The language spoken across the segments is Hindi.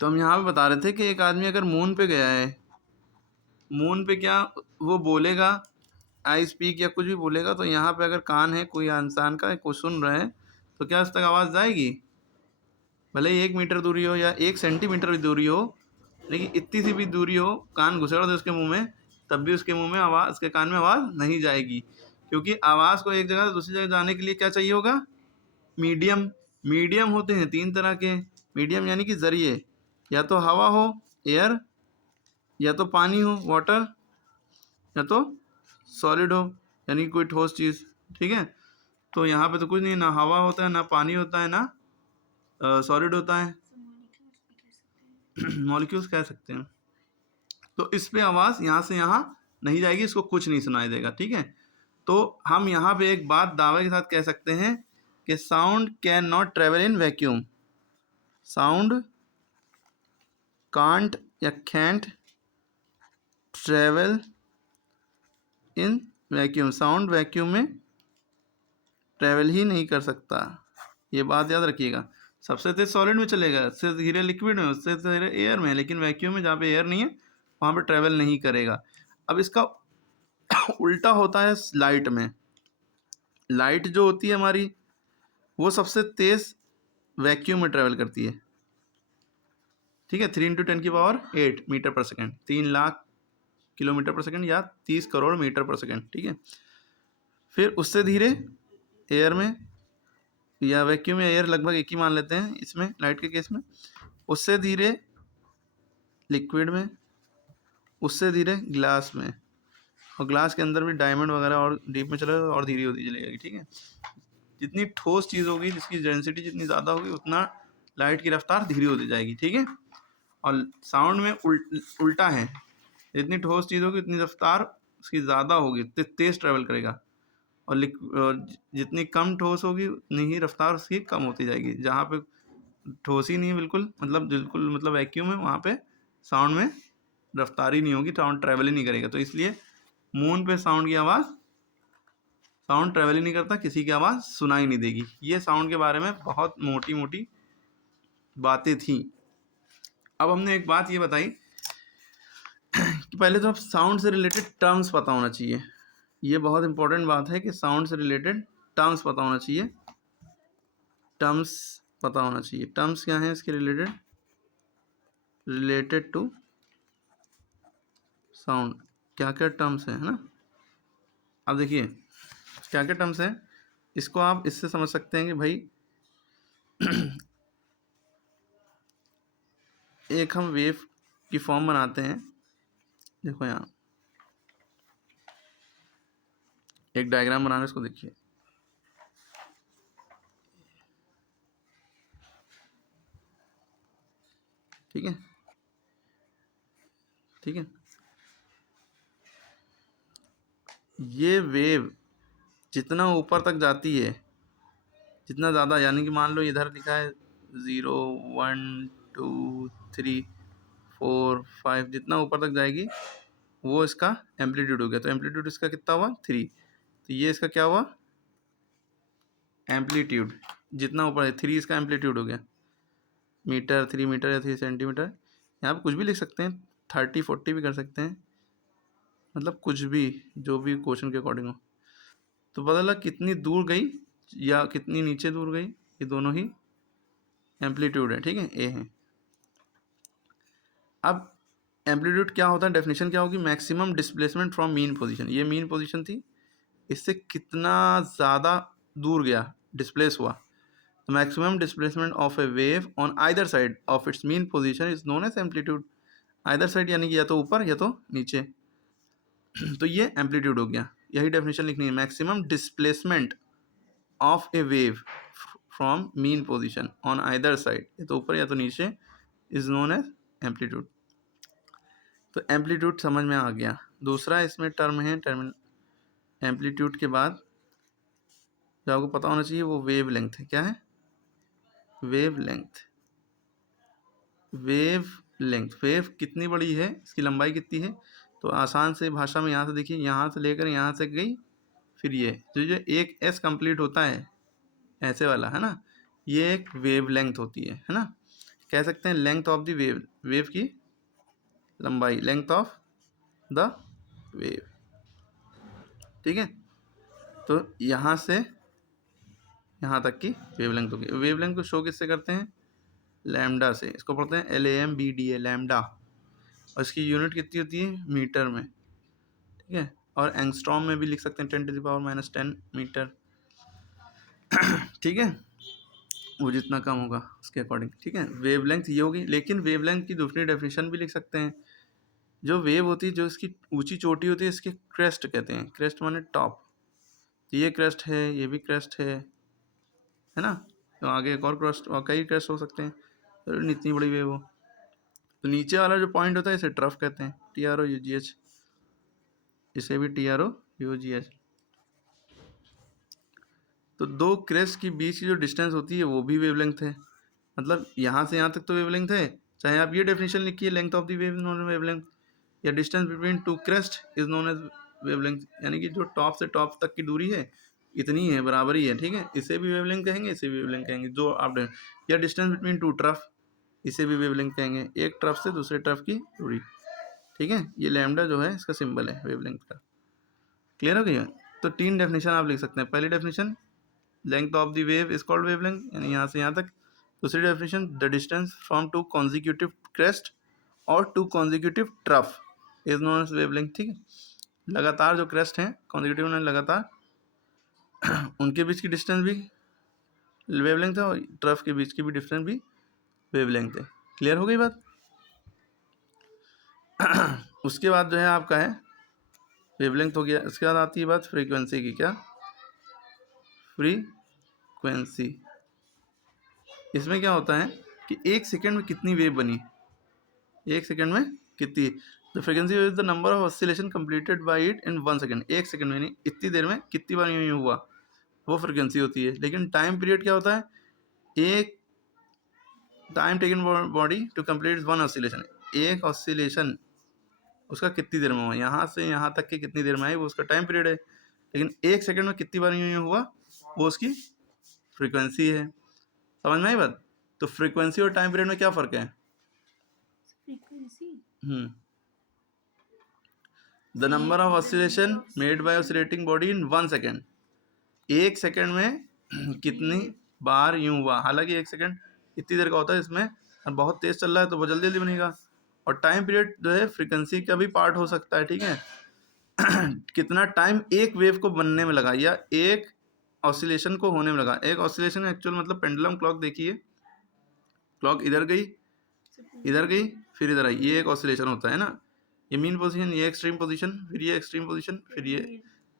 तो हम यहाँ पे बता रहे थे कि एक आदमी अगर मून पे गया है, मून पे क्या वो बोलेगा, आई स्पीक या कुछ भी बोलेगा, तो यहाँ पे अगर कान है कोई इंसान का, कोई सुन रहे हैं, तो क्या उस तक आवाज़ जाएगी? भले ही 1 मीटर दूरी हो या 1 सेंटीमीटर भी दूरी हो, लेकिन इतनी सी भी दूरी हो, कान घुसेड़ दो उसके मुंह में, तब भी उसके मुंह में आवाज़, उसके कान में आवाज़ नहीं जाएगी। क्योंकि आवाज़ को एक जगह से दूसरी जगह जाने के लिए क्या चाहिए होगा? मीडियम। मीडियम होते हैं 3 तरह के। मीडियम यानी कि ज़रिए, या तो हवा हो, एयर, या तो पानी हो, वाटर, या तो सॉलिड हो, यानी कि कोई ठोस चीज़। ठीक है, तो यहाँ पे तो कुछ नहीं, ना हवा होता है, ना पानी होता है, ना सॉलिड होता है। मॉलिक्यूल्स कह सकते हैं। तो इस पे आवाज़ यहाँ से यहाँ नहीं जाएगी, इसको कुछ नहीं सुनाई देगा। ठीक है, तो हम यहाँ पे एक बात दावे के साथ कह सकते हैं कि sound can not travel in vacuum. Sound can't या can't travel in vacuum. Sound vacuum में ट्रेवल ही नहीं कर सकता, ये बात याद रखिएगा। सबसे तेज सॉलिड में चलेगा, उससे धीरे लिक्विड में, उससे धीरे एयर में, लेकिन वैक्यूम में जहाँ पे एयर नहीं है वहाँ पे ट्रेवल नहीं करेगा। अब इसका उल्टा होता है लाइट में। लाइट जो होती है हमारी, वो सबसे तेज वैक्यूम में ट्रेवल करती है। ठीक है, 3 × 10⁸ मीटर पर सेकेंड, 3 लाख किलोमीटर पर सेकेंड या 30 करोड़ मीटर पर सेकेंड। ठीक है, फिर उससे धीरे एयर में या वैक्यूम या एयर, लगभग एक ही मान लेते हैं इसमें लाइट के केस में। उससे धीरे लिक्विड में, उससे धीरे ग्लास में, और ग्लास के अंदर भी डायमंड वगैरह और डीप में चलेगा और धीरे होती चली जाएगी। ठीक है, जितनी ठोस चीज़ होगी, जिसकी डेंसिटी जितनी ज़्यादा होगी, उतना लाइट की रफ्तार धीरे होती जाएगी। ठीक है, और साउंड में उल्टा है, जितनी ठोस चीज़ होगी उतनी रफ्तार उसकी ज़्यादा होगी, उतनी तेज़ ट्रैवल करेगा, और जितनी कम ठोस होगी उतनी ही रफ्तार उसकी कम होती जाएगी। जहाँ पे ठोस ही नहीं है बिल्कुल, मतलब वैक्यूम है, वहाँ पे साउंड में रफ्तार ही नहीं होगी, साउंड ट्रैवल ही नहीं करेगा। तो इसलिए मून पे साउंड ट्रैवल ही नहीं करता, किसी की आवाज़ सुनाई नहीं देगी। ये साउंड के बारे में बहुत मोटी मोटी बातें थी। अब हमने एक बात ये बताई कि पहले तो अब साउंड से रिलेटेड टर्म्स पता होना चाहिए। ये बहुत इंपॉर्टेंट बात है कि साउंड से रिलेटेड टर्म्स पता होना चाहिए। टर्म्स पता होना चाहिए। टर्म्स क्या हैं इसके रिलेटेड टू साउंड? क्या क्या टर्म्स हैं, है ना? अब देखिए क्या क्या टर्म्स हैं, इसको आप इससे समझ सकते हैं कि भाई एक हम वेव की फॉर्म बनाते हैं। देखो यहाँ एक डायग्राम बनाना, इसको देखिए। ठीक है, ठीक है, ये वेव जितना ऊपर तक जाती है, जितना ज़्यादा, यानी कि मान लो इधर लिखा है 0 1 2 3 4 5, जितना ऊपर तक जाएगी वो इसका एम्पलीट्यूड हो गया। तो एम्पलीट्यूड इसका कितना हुआ? 3। तो ये इसका क्या हुआ? एम्पलीट्यूड। जितना ऊपर है 3 इसका एम्पलीट्यूड हो गया। मीटर, 3 मीटर या 3 सेंटीमीटर, यहाँ पे कुछ भी लिख सकते हैं, 30 40 भी कर सकते हैं, मतलब कुछ भी, जो भी क्वेश्चन के अकॉर्डिंग हो। तो पता लगा कितनी दूर गई या कितनी नीचे दूर गई, ये दोनों ही एम्पलीट्यूड है। ठीक है, ए है। अब एम्पलीट्यूड क्या होता है, डेफिनेशन क्या होगी? Maximum displacement from mean position. ये मीन पोजीशन थी, इससे कितना ज़्यादा दूर गया, डिस्प्लेस हुआ। तो maximum displacement of a wave on either side of its mean position is known as amplitude. Either side यानी कि या तो ऊपर या तो नीचे। तो ये एम्पलीट्यूड हो गया। यही डेफिनेशन लिखनी है, maximum displacement of a wave from mean position on either side, या तो ऊपर या तो नीचे, इज नोन एज एम्पलीट्यूड। तो एम्पलीट्यूड समझ में आ गया। दूसरा इसमें टर्म है, एम्पलीट्यूड के बाद जो आपको पता होना चाहिए वो वेव लेंथ है। क्या है? Wave length. वेव कितनी बड़ी है, इसकी लंबाई कितनी है? तो आसान से भाषा में यहाँ से देखिए, यहाँ से लेकर यहाँ से गई, फिर ये जो एक एस कंप्लीट होता है ऐसे वाला, है ना, ये एक वेव लेंथ होती है ना। कह सकते हैं length of the wave, wave की लंबाई, लेंथ ऑफ द वेव। ठीक है, तो यहाँ से यहाँ तक की वेवलेंथ होगी। वेवलेंथ को शो किससे करते हैं? लैम्डा से। इसको पढ़ते हैं LAMBDA, लैम्डा, और इसकी यूनिट कितनी होती है? मीटर में। ठीक है, और एंगस्ट्रॉम में भी लिख सकते हैं 10⁻⁻10 मीटर। ठीक है, वो जितना कम होगा उसके अकॉर्डिंग। ठीक है, वेवलेंथ ये होगी। लेकिन वेवलेंथ की दूसरी डेफिनेशन भी लिख सकते हैं। जो वेव होती है, जो इसकी ऊंची चोटी होती है, इसके क्रेस्ट कहते हैं। क्रेस्ट माने टॉप। ये क्रेस्ट है, ये भी क्रेस्ट है ना। तो आगे एक और क्रेस्ट, और कई क्रेस्ट हो सकते हैं, तो इतनी बड़ी वेव हो। तो नीचे वाला जो पॉइंट होता है इसे ट्रफ कहते हैं, TROUGH, इसे भी TROUGH। तो दो क्रेस्ट के बीच की जो डिस्टेंस होती है वो भी वेवलेंथ है। मतलब यहाँ से यहाँ तक तो वेवलेंथ है, चाहे आप ये डेफिनेशन लिखिए, length of the wave is known as wavelength, या distance between two crest is known as wavelength. यानी कि जो टॉप से टॉप तक की दूरी है इतनी है, बराबर ही है। ठीक है, इसे भी वेवलेंथ कहेंगे, इसे भी वेवलेंथ कहेंगे। जो आप, या डिस्टेंस बिटवीन टू ट्रफ, इसे भी वेवलेंथ कहेंगे, एक ट्रफ से दूसरे ट्रफ की दूरी। ठीक है, ये लैम्डा जो है इसका सिंबल है वेवलेंथ का। क्लियर हो गया? तो 3 डेफिनेशन आप लिख सकते हैं। पहली definition, length of the wave is called wavelength, यानी यहाँ से यहाँ तक। दूसरी definition, the distance from two consecutive crest और two consecutive trough is known as wavelength. ठीक है, लगातार जो क्रेस्ट हैं, कॉन्जिक्यूटिव ने लगातार, उनके बीच की डिस्टेंस भी वेवलेंथ है, और ट्रफ के बीच की भी डिस्टेंस भी वेवलेंथ है। क्लियर हो गई बात? उसके बाद जो है आपका है वेवलेंथ हो गया। इसके बाद आती है बात फ्रीक्वेंसी की। क्या? फ्रीक्वेंसी। इसमें क्या होता है कि एक सेकेंड में कितनी वेव बनी, एक सेकेंड में कितनी। The frequency is the number of oscillation completed by it in 1 second. एक सेकेंड में नहीं, इतनी देर में कितनी बार यूँ हुआ, वो फ्रीक्वेंसी होती है। लेकिन टाइम पीरियड क्या होता है? एक time taken body to complete 1 oscillation, एक ऑसिलेशन उसका कितनी देर में हुआ, यहाँ से यहाँ तक के कितनी देर में आई, वो उसका टाइम पीरियड है। लेकिन एक सेकेंड में कितनी बार यूँ हुआ, वो उसकी फ्रीक्वेंसी है। समझ में आई बात? तो फ्रीक्वेंसी और टाइम पीरियड में क्या फ़र्क है? Frequency, the number of oscillation made by oscillating body in 1 second. एक सेकेंड में कितनी बार यूँ हुआ। हालांकि एक सेकेंड इतनी देर का होता है इसमें, और बहुत तेज़ चल रहा है तो बहुत जल्दी जल्दी बनेगा। और टाइम पीरियड जो है फ्रीक्वेंसी का भी पार्ट हो सकता है। ठीक है, कितना टाइम एक वेव को बनने में लगा, या एक ऑसिलेशन को होने में लगा। एक ऑसिलेशन एक्चुअल मतलब पेंडुलम क्लॉक देखिए, क्लॉक इधर गई, इधर गई, फिर इधर आई, ये एक ऑसिलेशन होता है ना। ये मीन पोजीशन, ये एक्सट्रीम पोजीशन, फिर ये एक्सट्रीम पोजीशन, फिर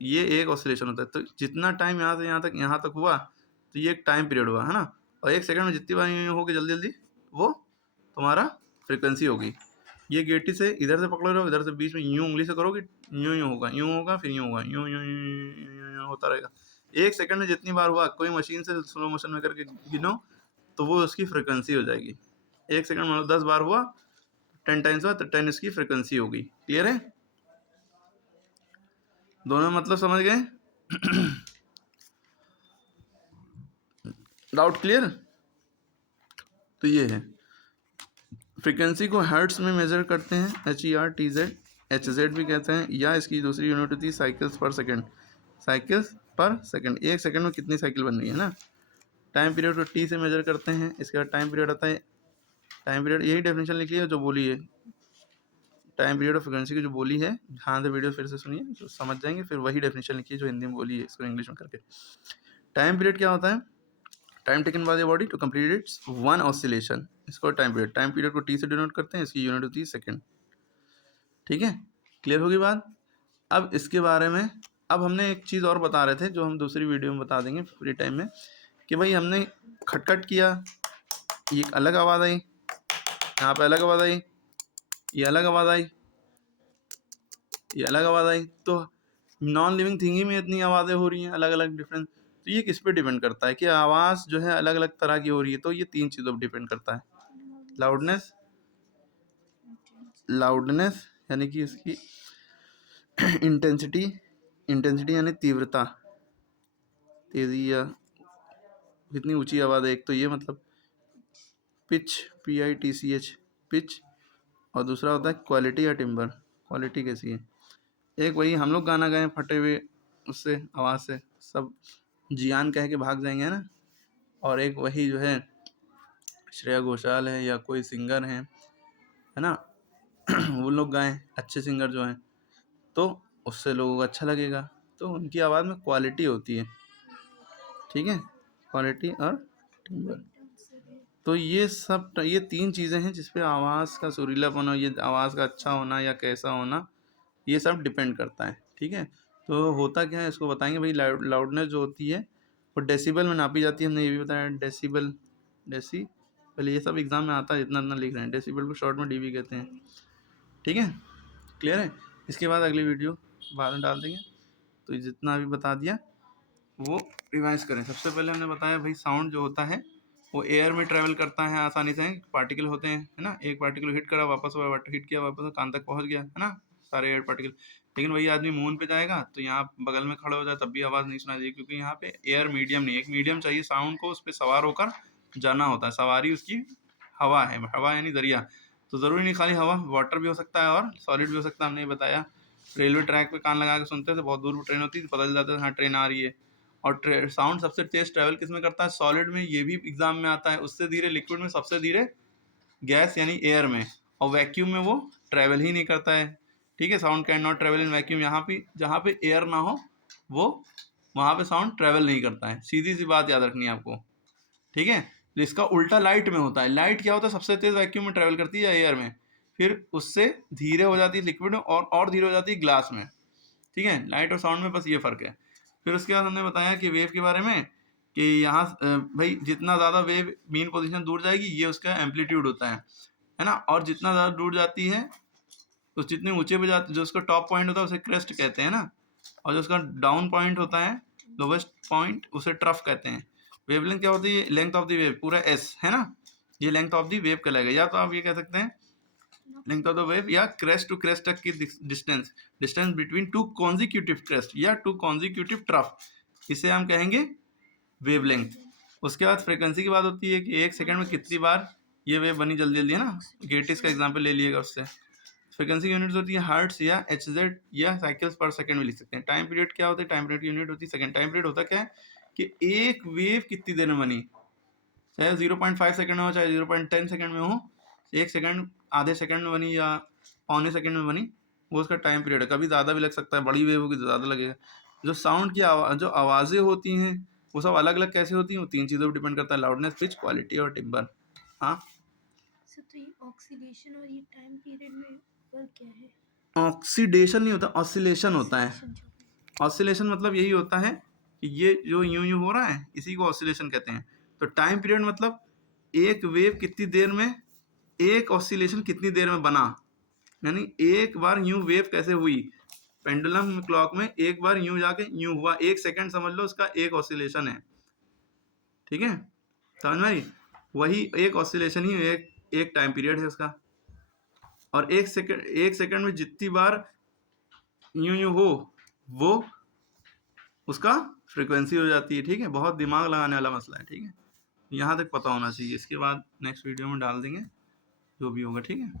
ये एक ऑसिलेशन होता है। तो जितना टाइम यहाँ से यहाँ तक हुआ, तो ये एक टाइम पीरियड हुआ है ना। और एक सेकंड में जितनी बार यूँ होगी जल्दी जल्दी, वो तुम्हारा फ्रीक्वेंसी होगी। ये गेटी से इधर से पकड़ रहे हो, इधर से बीच में यूँ उंगली से करोगे, यूँ यूँ होगा, यूँ होगा, फिर यूँ होगा, यूँ यूँ यूँ होता रहेगा। एक सेकंड में जितनी बार हुआ, कोई मशीन से स्लो मोशन में करके गिनो तो वो उसकी फ्रीक्वेंसी हो जाएगी। एक सेकंड में 10 बार हुआ, 10 टाइम्स हुआ, तो 10 इसकी फ्रीक्वेंसी होगी। क्लियर है? दोनों मतलब समझ गए? Doubt clear? तो ये है, फ्रीक्वेंसी को हर्ट्स में मेजर करते हैं, HERTZ, HZ भी कहते हैं, या इसकी दूसरी यूनिट होती है साइकिल्स पर सेकंड। साइकिल्स पर सेकंड, एक सेकंड में कितनी साइकिल बन रही है ना। टाइम पीरियड को T से मेजर करते हैं। इसके बाद टाइम पीरियड आता है, टाइम पीरियड यही डेफिनेशन लिखी है जो बोली है, टाइम पीरियड और फ्रीक्वेंसी की जो बोली है। ध्यान से वीडियो फिर से सुनिए तो समझ जाएंगे। फिर वही डेफिनेशन लिखिए जो हिंदी में बोली है, इसको इंग्लिश में करके। टाइम पीरियड क्या होता है? Time taken by the body to complete its 1 oscillation, इसको टाइम पीरियड। टाइम पीरियड को T से डिनोट करते हैं, इसकी यूनिट होती है सेकंड। ठीक है, क्लियर होगी बात? अब इसके बारे में, अब हमने एक चीज़ और बता रहे थे जो हम दूसरी वीडियो में बता देंगे फ्री टाइम में, कि भाई हमने खटखट किया, ये एक अलग आवाज़ आई, यहाँ पे अलग आवाज़ आई, ये अलग आवाज़ आई, ये अलग आवाज़ आई। तो नॉन लिविंग थिंग ही में इतनी आवाज़ें हो रही हैं अलग अलग डिफरेंट। तो ये किस पे डिपेंड करता है कि आवाज़ जो है अलग अलग तरह की हो रही है? तो ये 3 चीज़ों पर डिपेंड करता है। लाउडनेस, लाउडनेस यानी कि इसकी इंटेंसिटी, इंटेंसिटी यानी तीव्रता, तेज़ी या कितनी ऊंची आवाज़ है। एक तो ये मतलब पिच, PITCH, पिच, और दूसरा होता है क्वालिटी या टिम्बर, क्वालिटी कैसी है। एक वही हम लोग गाना गाए फटे हुए उससे आवाज़ से सब जियान कह के भाग जाएंगे, है ना। और एक वही जो है श्रेया घोषाल है या कोई सिंगर है ना, वो लोग गाएं अच्छे सिंगर जो हैं, तो उससे लोगों को अच्छा लगेगा। तो उनकी आवाज़ में क्वालिटी होती है, ठीक है, क्वालिटी और टिम्बर। तो ये सब ये 3 चीज़ें हैं जिस पे आवाज़ का सुरीलापन और ये आवाज़ का अच्छा होना या कैसा होना, ये सब डिपेंड करता है, ठीक है। तो होता क्या है इसको बताएंगे भाई। लाउडनेस जो होती है वो डेसिबल में नापी जाती है, हमने ये भी बताया डेसिबल, पहले ये सब एग्जाम में आता है, इतना इतना लिख रहे हैं। डेसिबल को शॉर्ट में डीबी कहते हैं, ठीक है, क्लियर है। इसके बाद अगली वीडियो बाद में डाल देंगे। तो जितना अभी बता दिया वो रिवाइज करें। सबसे पहले हमने बताया भाई साउंड जो होता है वो एयर में ट्रैवल करता है आसानी से, पार्टिकल होते हैं, है ना। एक पार्टिकल हिट करा वापस हुआ, हिट किया वापस कान तक पहुंच गया, है ना, सारे एयर पार्टिकल। लेकिन वही आदमी मून पे जाएगा तो यहाँ बगल में खड़ा हो जाए तब भी आवाज़ नहीं सुनाई देगी, क्योंकि यहाँ पे एयर मीडियम नहीं, एक मीडियम चाहिए साउंड को उस पर सवार होकर जाना होता है। सवारी उसकी हवा है, हवा यानी दरिया। तो ज़रूरी नहीं खाली हवा, वाटर भी हो सकता है और सॉलिड भी हो सकता है, हमने ये बताया। रेलवे ट्रैक पे कान लगा के सुनते थे, बहुत दूर ट्रेन होती थी, पता चल जाता था हाँ ट्रेन आ रही है। और साउंड सबसे तेज ट्रैवल किस में करता है, सॉलिड में, ये भी एग्जाम में आता है। उससे धीरे लिक्विड में, सबसे धीरे गैस यानी एयर में, और वैक्यूम में वो ट्रैवल ही नहीं करता है, ठीक है। Sound can not travel in vacuum, यहाँ पे जहाँ पे एयर ना हो वो वहाँ पे साउंड ट्रैवल नहीं करता है, सीधी सी बात याद रखनी है आपको, ठीक है। तो इसका उल्टा लाइट में होता है। लाइट क्या होता है, सबसे तेज वैक्यूम में ट्रैवल करती है या एयर में, फिर उससे धीरे हो जाती है लिक्विड में, और धीरे हो जाती है ग्लास में, ठीक है। लाइट और साउंड में बस ये फ़र्क है। फिर उसके बाद हमने बताया कि वेव के बारे में, कि यहाँ भाई जितना ज़्यादा वेव मीन पोजीशन दूर जाएगी ये उसका एम्पलीट्यूड होता है ना। और जितना ज़्यादा दूर जाती है तो जितने ऊंचे पे जाती, जो उसका टॉप पॉइंट होता है उसे क्रेस्ट कहते हैं ना, और जो उसका डाउन पॉइंट होता है, लोवेस्ट पॉइंट, उसे ट्रफ कहते हैं। वेवलेंथ क्या होती है, लेंथ ऑफ द वेव, पूरा एस है ना, ये लेंथ ऑफ द वेव कहलाएगा। या तो आप ये कह सकते हैं लेंथ ऑफ द वेव, या क्रेस्ट टू क्रेस्ट तक की distance, distance between to consecutive crest या टू कॉन्जिक्यूटिव ट्रफ, इसे हम कहेंगे वेवलेंथ। उसके बाद फ्रीक्वेंसी की बात होती है कि एक सेकंड में कितनी बार ये वेव बनी, जल्दी जल्दी, है ना। गेटिस का एग्जांपल ले लीजिएगा उससे। फ्रीक्वेंसी यूनिट्स होती है हर्ट्स या एचजेड या साइकिल्स पर सेकंड में लिख सकते हैं। टाइम पीरियड क्या होता है, टाइम पीरियड की यूनिट होती है सेकंड। टाइम पीरियड होता क्या है कि एक वेव कितनी देर में बनी, चाहे 0.5 सेकंड में हो चाहे 0.10 सेकंड में हो, एक सेकंड, आधे सेकंड में बनी या पौने सेकंड में बनी, वो उसका टाइम पीरियड है। कभी ज़्यादा भी लग सकता है, बड़ी वेव होगी तो ज़्यादा लगेगा। जो साउंड की जो आवाज़ें होती हैं वो सब अलग अलग कैसे होती हैं, वो 3 चीज़ों पर डिपेंड करता है, लाउडनेस, पिच, क्वालिटी और टिम्बर। हाँ तो ये ऑक्सीडेशन और ये टाइम पीरियड में फर्क क्या है? ऑक्सीडेशन नहीं होता, ऑसिलेशन होता है। ऑसिलेशन मतलब यही होता है कि ये जो यूं यूं हो रहा है इसी को ऑसिलेशन कहते हैं। तो टाइम पीरियड मतलब एक वेव कितनी देर में, एक ऑसिलेशन कितनी देर में बना, यानी एक बार यूं वेव कैसे हुई, पेंडुलम क्लॉक में एक बार यूं जाके यूं हुआ, एक सेकंड समझ लो उसका एक ऑसिलेशन है, ठीक है, समझ में आई। वही एक ऑसिलेशन ही एक टाइम पीरियड है उसका। और एक सेकंड में जितनी बार यूं यूं हो वो उसका फ्रीक्वेंसी हो जाती है, ठीक है। बहुत दिमाग लगाने वाला मसला है, ठीक है। यहाँ तक पता होना चाहिए, इसके बाद नेक्स्ट वीडियो में डाल देंगे जो भी होगा, ठीक है।